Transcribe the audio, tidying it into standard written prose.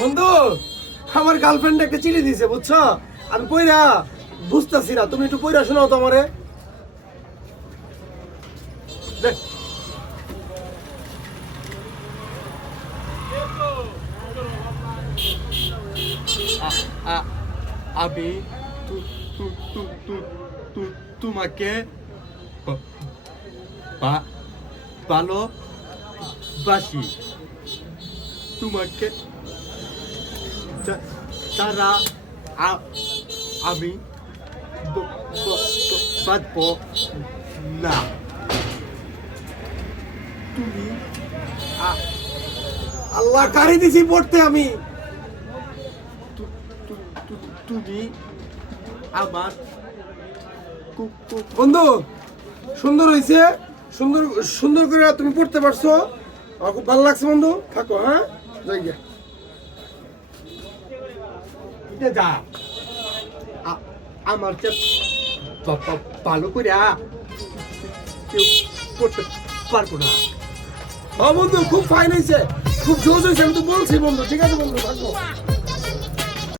বন্ধু আমার গার্লফ্রেন্ড একটা চিঠি দিয়েছে বুঝছো, আমি পইরা বুঝতেছি না, তুমি একটু পইরা শোনাও তো আমারে। দেখ আমি তোমাকে ভালোবাসি। তোমাকে তারা আমি বাঁচব না। তুমি আল্লাহ কারি দিছি পড়তে আমি। তুমি আমার বন্ধু সুন্দর হয়েছে, সুন্দর সুন্দর করে তুমি পড়তে পারছো, আমার খুব ভালো লাগছে বন্ধু। থাকো, হ্যাঁ যাই গিয়া। যা আমার ভালো করে কেউ করতে পারবো না। হ্যাঁ বন্ধু খুব ফাইন হয়েছে, খুব জোশ হয়েছে, আমি তো বলছি বন্ধু। ঠিক আছে বন্ধু, থাকো।